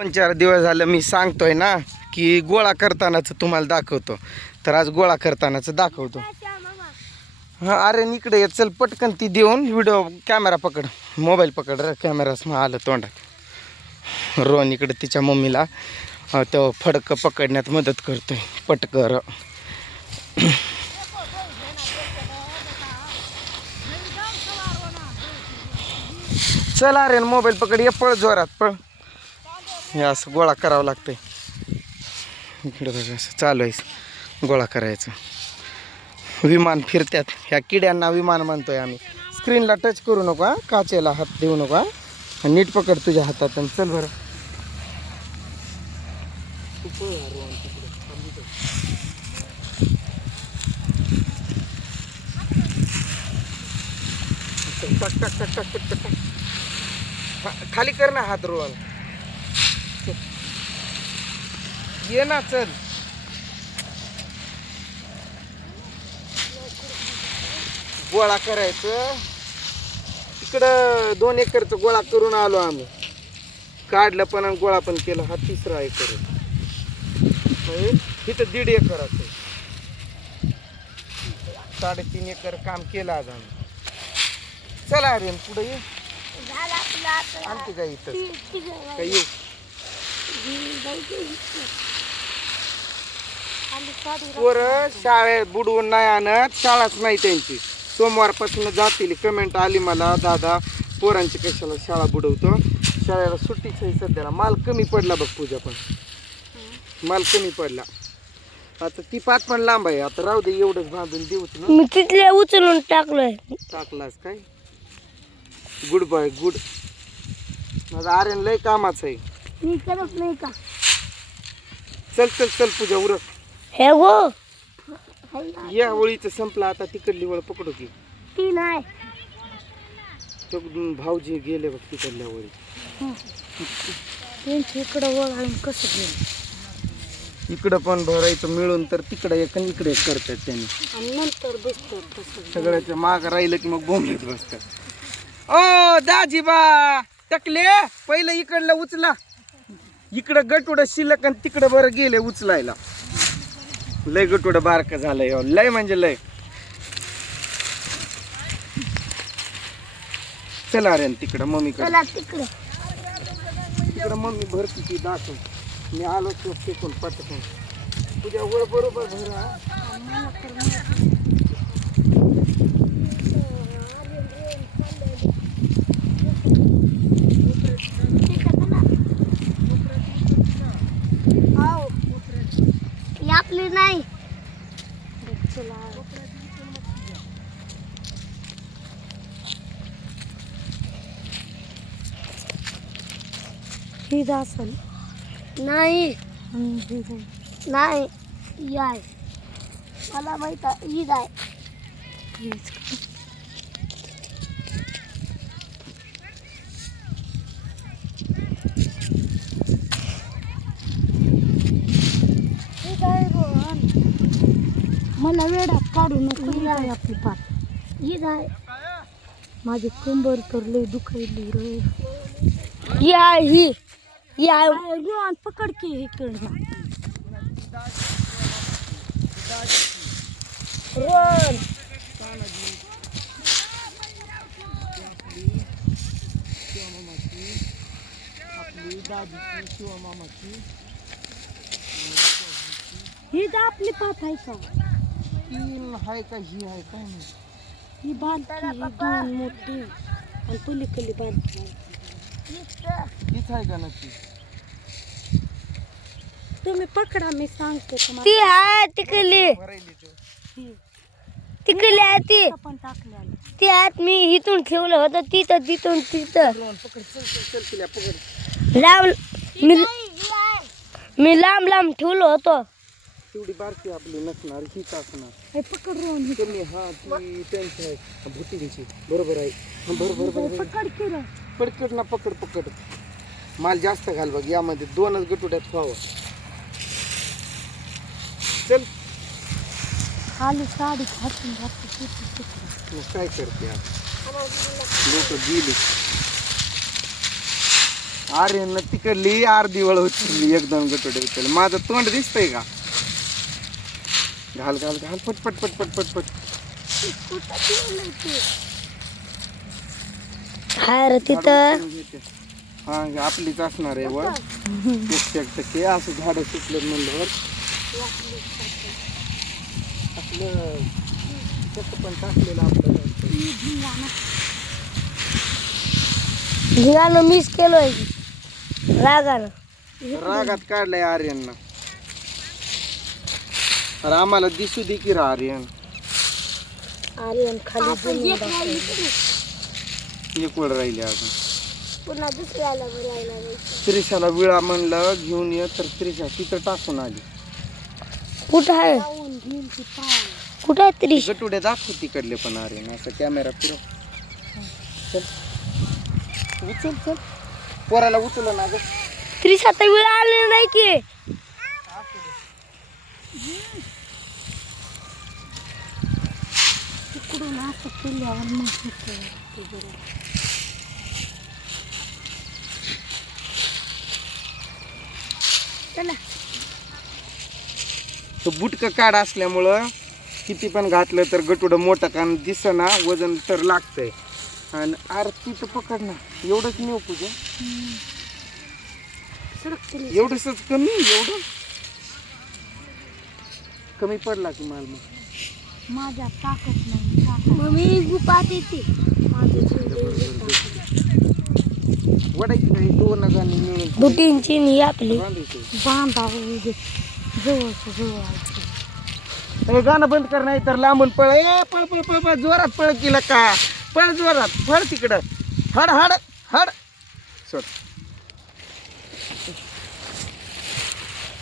दोन चार दिवस झालं मी सांगतोय ना की गोळा करतानाच तुम्हाला दाखवतो. तर आज गोळा करतानाच दाखवतो. हां अरे इकडे ये चल पटकन ती देऊन व्हिडिओ कॅमेरा पकड. मोबाईल पकड र कॅमेराच मग आलं तोंडात. रोन इकडे तिच्या मम्मीला तो फडकं पकडण्यात मदत करतोय. पटकर चल अरे मोबाईल पकड ये पळ जोरात पळ. हे असं गोळा करावं लागतंय. इकडं असं चालू आहे. गोळा करायचं. विमान फिरत्यात. ह्या किड्यांना विमान म्हणतोय आम्ही. स्क्रीनला टच करू नका काचेला हात देऊ नका नीट पकड तुझ्या हातात आणि चल बरं. खा- खाली कर ना हात रोहन चल. ये ना चल. गोळा करायचं. इकडं दोन एकरचं गोळा करून आलो आम्ही. काढलं पण आणि गोळा पण केलं. हा तिसरा एकर इथं दीड एकर असं साडेतीन एकर काम केलं आज आम्ही. चला अरे पुढे ये. आणते का इथं? का येऊ पोरं शाळेत बुडवून नाही आणत शाळाच नाही त्यांची. सोमवारपासून जातील कमेंट आली मला दादा पोरांची कशाला शाळा बुडवतो? शाळेला सुट्टीच आहे सध्याला. माल कमी पडला बघ पूजा पण. माल कमी पडला. आता ती पाच पण लांब आहे. आता राहू दे एवढंच बांधून देऊच ना. मी तिथले उचलून टाकलोय. टाकलास काय? गुड बाय गुड माझा आर्यन लय कामाचं आहे. मी करत नाही का? चल चल चल पूजा उरक. हे गो. या ओळीचं संपला आता तिकडली वळ पकडू की. ती नाही. तो भाऊजी गेले बघ तिकडल्या वळी. त्यांच्या इकडं वळून कसं गेलं इकडं पण भरायचं मिळून तर तिकडे एक आणि इकडे एक करतात त्यांनी. आणि नंतर बसतो तसं. सगळ्याच्या माग राहिलं की मग बोंबलत बसतात. ओ दाजीबा टकले पहिलं इकडलं उचला. इकडं गटुड शिल्लक आणि तिकडं बरं गेले उचलायला. लय गटुड बारक झालंय हो. लय म्हणजे लय. चला रे तिकडं मम्मी चला तिकडे. तिकडं मम्मी भरती ती दाखव. मी आलो तो फेकून पटकून. तुझ्या वर बरोबर भरा ही आपली नाही चला ही असेल नाही नाही. ही आहे. मला माहीत आहे ही आहे मला वेळात काढू नको. ही आहे आपली पाठ ही आहे माझी कंबर तर लय दुखायली रे. ही आहे ही. आहे रोहन पकड की इकडनं. शिवमामाची ही तर आपली पाठ आहे का? तीन आहे का ही आहे काय नाही ही बांधकी ही दोन मोठी. आणि पलीकडली बांधकी. तीच आहे का नक्की? तुम्ही पकडा मी सांगते तुम्हाला. ती आहे तिकडली. भरायली तू तिकडली आहे ती. पण ती आत मी इथून ठेवलं होतं तिथं तिथून तिथं. रोहन पकड चल चल चल तिला पकड. लांब मी मी लांब लांब ठेवलं होतं. तेवढी बारकी आपली नसणार हीच असणार. हे पकड रोहन. कमी हा ती त्यांची आहे. भुतींची बरोबर आहे. हा, बरोबर बरोबर पकड केलं पडकड ना पकड पकड. माल जास्त घाल बघ यामध्ये दोनच गटुड्यात व्हावं. चल. खाली साडी मग काय करते लोक गेली. अरे न तिकडली अर्धी वळ उचलली एकदम गटोडे उचलली. माझं तोंड दिसतंय का? घाल घाल घाल. पट पट पट पट पट पट. हाय रे तिथं. हा आपलीच असणार आहे वर. एक टक्के. असं झाडं सुटलं म्हणल्यावर. आपलं कसं पण टाकलेलं आपलं. धिंगाणं मिस केलोय. रागानं. रागात काढलाय आर्यननं. अरे आम्हाला दिसू दे की रा आर्यन. आर्यन खाली एक वेळ राहिली अजून. पुन्हा दुसऱ्याला बोलायला त्रिशाला विळा म्हणलं घेऊन ये तर त्रिशा तिथं टाकून आली. कुठं आहे? कुठं आहे त्रिश? गटुडे दाखव तिकडले पण आर्यन असं कॅमेरा फिरव. चल. उचल चल. पोराला उचल ना ग. त्रिश आता वेळ आली नाही की. तिकडून असं केल्यावर मग तो बुटकं काढ असल्यामुळं किती पण घातलं तर गटुडं मोठं कारण दिसना वजन तर लागतंय. आणि आरती तर पकड ना. एवढंच नेऊ सडक तरी एवढंच कमी? एवढं? कमी पडला की माल मग. माझ्या ताकद नाही मग मी गुपात येते. वडायची नाही ही आपली. बांधावं जवळचं जवळ हे गाणं बंद कर नाही तर लांबून पळ. ए पळ पळ पळ पळ. जोरात पळ केलं का? पळ जोरात. पळ तिकडं. हड हड हड. सोड.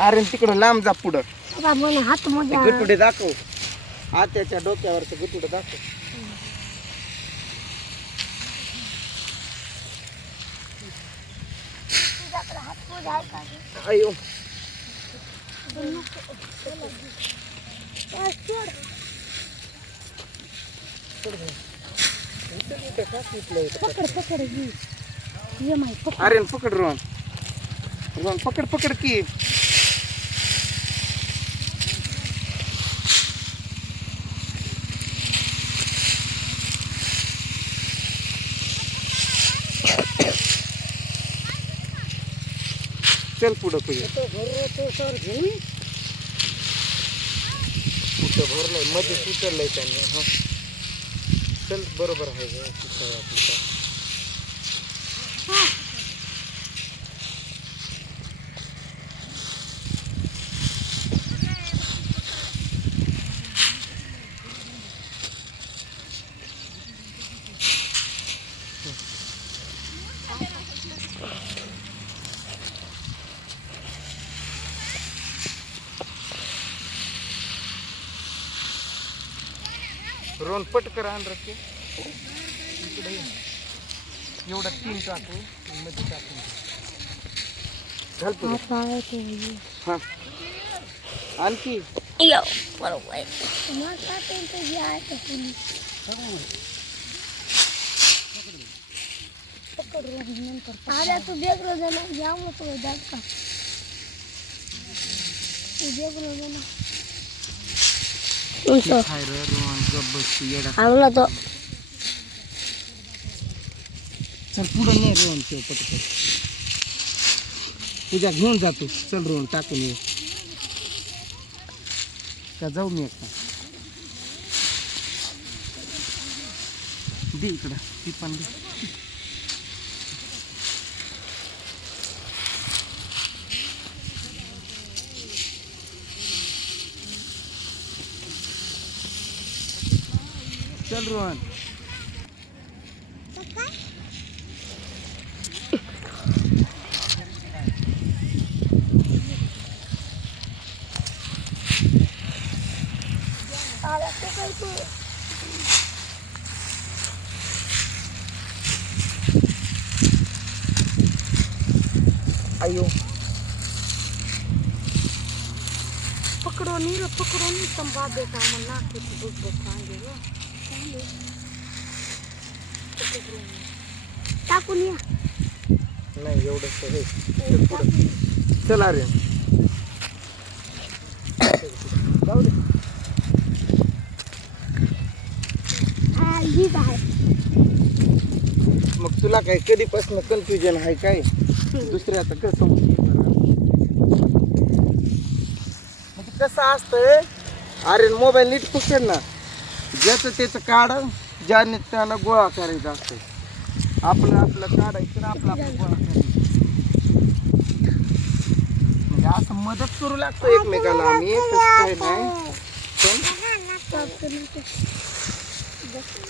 अरे तिकडं लांब जा पुढं. हात गटुडे दाखव. आत्याच्या डोक्यावरचं गटुडे दाखव. अयो. पकड पकड ये पकड. अरे पकड रोहन. रोहन पकड पकड की. चल पुढं पुढे. कुठं भरलंय? मध्ये उतरलंय त्यांनी हा. चल बरोबर आहे गं, तिथं आहे आपलं काम. रोन पटकर आण रखे. इकडे. एवढा तीन टाकू मध्ये ते. हा. आणखी? यो, बरोबर वाटतं ते आहे ते तू तुला जात का? तू खाय रोहन गप बस तू आवला तो चल पुढं नाही रोहन ते पटकर तुझ्या घेऊन जातो चल रोहन टाकून ये. का जाऊ मी एकटा? दे इकडं. ती पण दे. चल रोहन अरे तू काय तू अयो पकडो नीर पकडो नी तंबा बेटा मन नाके तू दूध बसांगे रो टाकून या. नाही एवढं चल अरे जाऊ दे. ही मग तुला काय कधीपासून कन्फ्युजन आहे काय? दुसऱ्याचं कसं म्हणजे कसं असतंय? अरे मोबाईल नीट पकड ना? ज्याचं त्याचं काढ. ज्याने त्यानं गोळा करायचा असतं. आपलं आपलं काढायचं आपलं आपलं गोळा करायचं. म्हणजे असं मदत करू लागतो एकमेकाला आम्ही तसं नाही.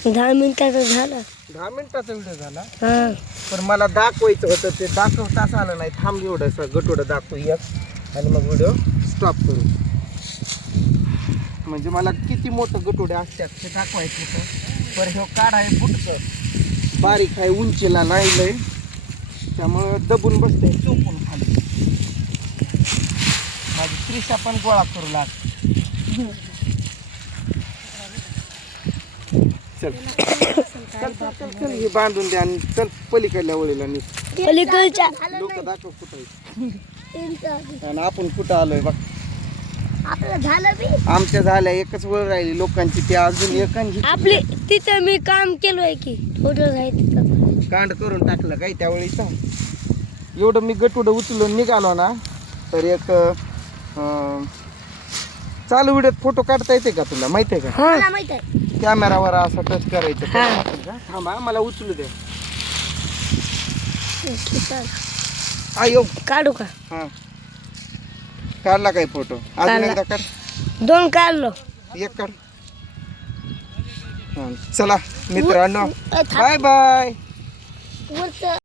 दहा मिनिटाचा झाला. दहा मिनिटाचा व्हिडिओ झाला. हा. पण मला दाखवायचं होतं ते दाखवताच आलं नाही. थांब एवढं गटोडं दाखवू एक आणि मग व्हिडिओ स्टॉप करू. म्हणजे मला किती मोठं गटोडे असतात ते दाखवायचं होतं. पण हे काढ आहे फुटकं. बारीक आहे उंचीला नाही लय त्यामुळं दबून बसते चोपून खाली. माझी त्रिशा पण गोळा करू लाग. चल. हे बांधून द्या आणि चल पलीकडल्या वळीला नी पलीकडच्या. लोक दाखव कुठं. आणि आपण कुठं आलोय बघ. आपलं झालं बी. आमच्या झाल्या एकच वळ राहिली लोकांची ते अजून एक आणि ही आपली तिथं मी काम केलोय की फोटो आहे तिथं. कांड करून टाकलं काय त्यावेळी एवढं मी गटुडं उचलून निघालो ना तर एक अं, चालू व्हिडिओत फोटो काढता येते का तुला? माहिती आहे का? मला माहीत आहे. कॅमेरावर असं टच करायचं. हा. थांबा मला उचलू दे. आयो. काढू का? हा. काढला काय फोटो? अजून काढला. एकदा काढ. दोन काढलो. एक काढ. हा, चला मित्रांनो. Bye bye. वरचं